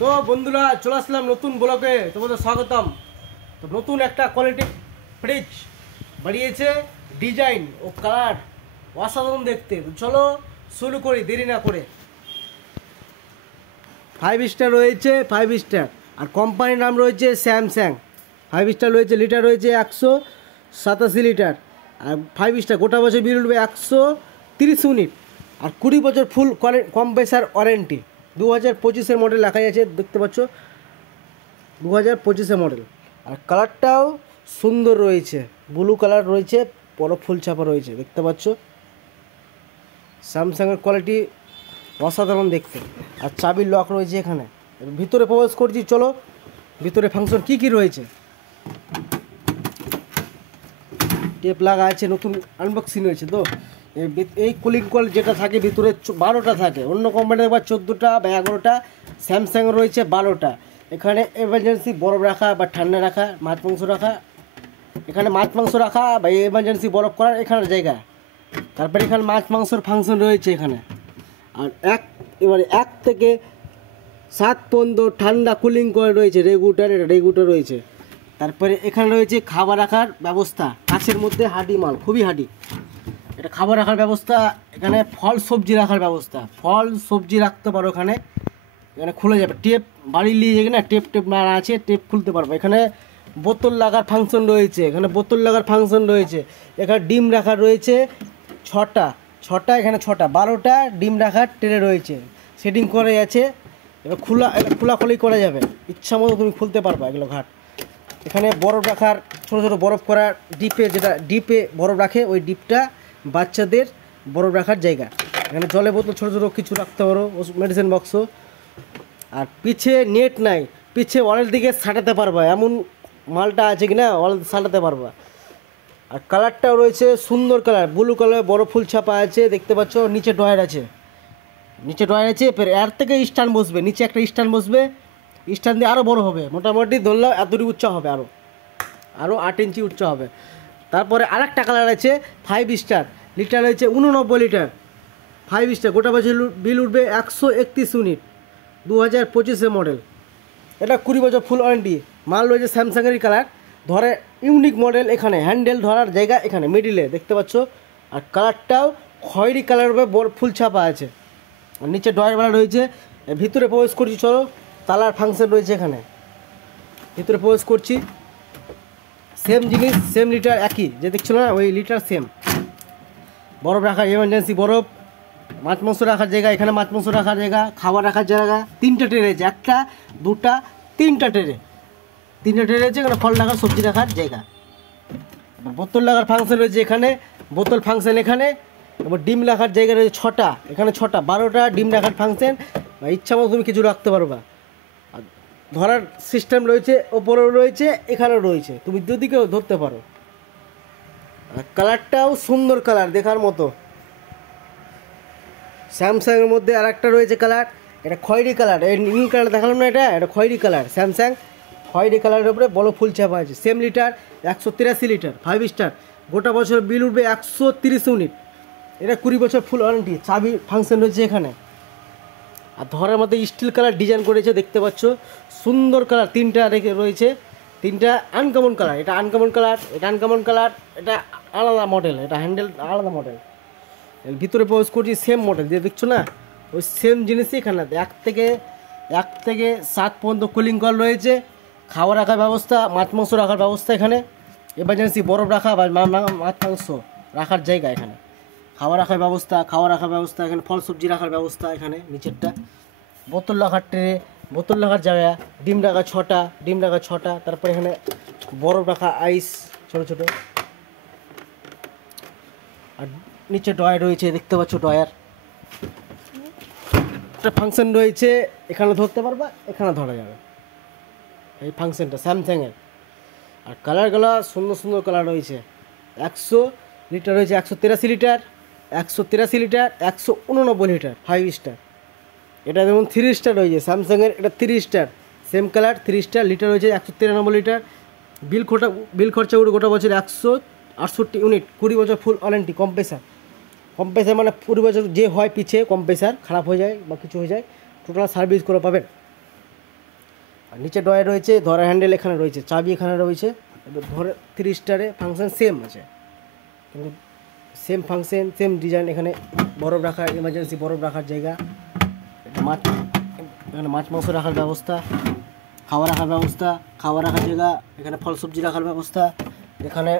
তো বন্ধুরা চলে আসলাম নতুন ব্লগে, তোমাদের স্বাগতম। তো নতুন একটা কোয়ালিটি ফ্রিজ বাড়িয়েছে, ডিজাইন ও কালার অসাধারণ দেখতে। তো চলো শুরু করি দেরি না করে। 5 স্টার রয়েছে, 5 স্টার, আর কোম্পানির নাম রয়েছে স্যামসাং। 5 স্টার রয়েছে, লিটার রয়েছে 187 লিটার, আর 5 স্টার গোটা বছর বিল উঠবে 130 ইউনিট, আর 20 বছর ফুল কম্প্রেসার ওয়ারেন্টি। 2025-এর মডেল লেখা আছে, দেখতে পাচ্ছ 2025-এর মডেল। আর কালারটাও সুন্দর রয়েছে, ব্লু কালার রয়েছে, বড় ফুল ছাপা রয়েছে, দেখতে পাচ্ছ। স্যামসাংয়ের কোয়ালিটি অসাধারণ দেখতে। আর চাবির লক রয়েছে এখানে। ভিতরে প্রবেশ করছি, চলো ভিতরে ফাংশন কি কি রয়েছে। টেপ লাগা আছে, নতুন আনবক্সিং হয়েছে। তো এই কুলিং কল যেটা থাকে ভিতরে 12টা থাকে, অন্য কোম্পানির একবার 14টা বা 11টা, স্যামসাং রয়েছে 12টা। এখানে এমার্জেন্সি বরফ রাখা বা ঠান্ডা রাখা, মাছ মাংস রাখা, এখানে মাছ মাংস রাখা বা এমার্জেন্সি বরফ করার এখানে জায়গা। তারপরে এখানে মাছ মাংসর ফাংশন রয়েছে এখানে। আর এবারে 1 থেকে 7 পর্যন্ত ঠান্ডা কুলিং কল রয়েছে, রেগুলেটর রয়েছে। তারপরে এখানে রয়েছে খাবার রাখার ব্যবস্থা, কাছের মধ্যে হাঁডি মাল, খুবই হাঁডি। এটা খাবার রাখার ব্যবস্থা। এখানে ফল সবজি রাখার ব্যবস্থা, ফল সবজি রাখতে পারো এখানে। এখানে খুলে যাবে, টেপ বাড়ি নিয়ে যাবে না, টেপ মারা আছে, টেপ খুলতে পারবো। এখানে বোতল লাগার ফাংশন রয়েছে, এখানে ডিম রাখার রয়েছে 6টা, এখানে 6টা, 12টা ডিম রাখার ট্রে রয়েছে, সেটিং করে আছে। এবার খোলাখুলি করা যাবে, ইচ্ছা মতো তুমি খুলতে পারবা এগুলো ঘাট। এখানে বরফ রাখার, ছোটো ছোটো বরফ করার ডিপে বরফ রাখে, ওই ডিপটা বাচ্চাদের বরফ রাখার জায়গা। এখানে জলের বোতল ছোটো ছোটো কিছু রাখতে পারো, মেডিসিন বক্সও। আর পিছে নেট নাই, পিছে ওয়ালের দিকে সাটাতে পারবা, এমন মালটা আছে কি না, ওয়াল সাটাতে পারবা। আর কালারটাও রয়েছে সুন্দর কালার, ব্লু কালার, বড় ফুল ছাপা আছে, দেখতে পাচ্ছ। নিচে ড্রয়ার আছে, ফের এর থেকে স্ট্যান্ড বসবে, নিচে একটা স্ট্যান্ড বসবে, স্ট্যান্ড দিয়ে আরও বড় হবে, মোটামুটি ধরলাম এতটুকু উচ্চ হবে, আরও 8 ইঞ্চি উচ্চ হবে। তারপরে আরেকটা কালার আছে 5 স্টার, লিটার রয়েছে 89 লিটার, 5 স্টার, গোটা বছর বিল উঠবে 131 ইউনিট, 2025-এর মডেল। এটা 20 বছর ফুল ওয়ারেন্টি। মাল রয়েছে স্যামসাংয়েরই কালার, ধরে ইউনিক মডেল। এখানে হ্যান্ডেল ধরার জায়গা এখানে মিডিলে, দেখতে পাচ্ছ। আর কালারটাও খয়েরি কালার হবে, বড় ফুল ছাপা আছে। আর নিচে ড্রয়ারওয়ালা রয়েছে। ভিতরে প্রবেশ করছি, চলো। তালার ফাংশন রয়েছে এখানে, ভিতরে প্রবেশ করছি। সেম জিনিস, সেম লিটার, একই যে দেখছিল না, ওই লিটার সেম। বরফ রাখার, এমার্জেন্সি বরফ, মাছ মাংস রাখার জায়গা, এখানে মাছ মাংস রাখার জায়গা, খাবার রাখার জায়গা। 3টা ট্রে রয়েছে, 1টা 2টা 3টা ট্রে রয়েছে। এখানে ফল রাখার, সবজি রাখার জায়গা। বোতল রাখার ফাংশন রয়েছে এখানে, বোতল ফাংশন এখানে। এবার ডিম রাখার জায়গা রয়েছে 6টা, এখানে 6টা, 12টা ডিম রাখার ফাংশন। ইচ্ছা মতো তুমি কিছু রাখতে পারবা। আর ধরার সিস্টেম রয়েছে, ওপরেও রয়েছে, এখানেও রয়েছে, তুমি দুদিকেও ধরতে পারো। আর কালারটাও সুন্দর কালার, দেখার মতো। স্যামসাংয়ের মধ্যে আর একটা রয়েছে কালার, এটা খয়েরি কালার। এই নীল কালার দেখালাম না, এটা খয়েরি কালার। স্যামসাং খয়েরি কালারের উপরে বড় ফুল ছাপা আছে। সেম লিটার, 183 লিটার, 5 স্টার, গোটা বছর বিল উঠবে 130 ইউনিট। এটা 20 বছর ফুল ওয়ারেন্টি। চাবি ফাংশন রয়েছে এখানে। আর ধরার মধ্যে স্টিল কালার ডিজাইন করেছে, দেখতে পাচ্ছ। সুন্দর কালার 3টা রয়েছে, 3টা আনকমন কালার। এটা আনকমন কালার, এটা আলাদা মডেল, এটা হ্যান্ডেল আলাদা মডেল। ভিতরে প্রবেশ করছি, সেম মডেল দিয়ে দেখছো না, ওই সেম জিনিসই এখানে। 1 থেকে 7 পর্যন্ত কুলিং কল রয়েছে, খাওয়া রাখার ব্যবস্থা, মাছ মাংস রাখার ব্যবস্থা এখানে, এমার্জেন্সি বরফ রাখা বা মাছ মাংস রাখার জায়গা এখানে, খাওয়া রাখার ব্যবস্থা এখানে, ফল সবজি রাখার ব্যবস্থা এখানে। নিচেরটা বোতল রাখার ট্রে, বোতল রাখার জায়গা, ডিম রাখা 6টা, তারপরে এখানে বরফ রাখা আইস ছোটো ছোটো। আর নিচে ড্রয়ার রয়েছে, দেখতে পাচ্ছ, ড্রয়ার। একটা ফাংশন রয়েছে, এখানে ধরতে পারবা, এখানে ধরা যাবে, এই ফাংশনটা স্যামসাংয়ের। আর কালারগুলো সুন্দর সুন্দর কালার রয়েছে। 100 লিটার রয়েছে, 183 লিটার, 189 লিটার, 5 স্টার। এটা যেমন 3 স্টার রয়েছে স্যামসাংয়ের, এটা 3 star, same colour, 3 star. Litre রয়েছে 193 লিটার। বিল খরচা উঠে গোটা বছর 168 ইউনিট, 20 বছর ফুল ওয়ারেন্টি। কম্প্রেসার মানে 20 বছর যে হয় পিছিয়ে কম্প্রেসার খারাপ হয়ে যায় বা কিছু হয়ে যায়, টোটাল সার্ভিস করে পাবেন। আর নিচে ড্রয়ার রয়েছে, ধরার হ্যান্ডেল এখানে রয়েছে, চাবি এখানে রয়েছে। এবার ধরে 3 স্টারে ফাংশন সেম আছে, কিন্তু সেম ফাংশন সেম ডিজাইন। এখানে বরফ রাখার, এমার্জেন্সি বরফ রাখার জায়গা, মাছ, এখানে মাছ মাংস রাখার ব্যবস্থা, খাওয়া রাখার ব্যবস্থা, খাওয়া রাখার জায়গা, এখানে ফল সবজি রাখার ব্যবস্থা, এখানে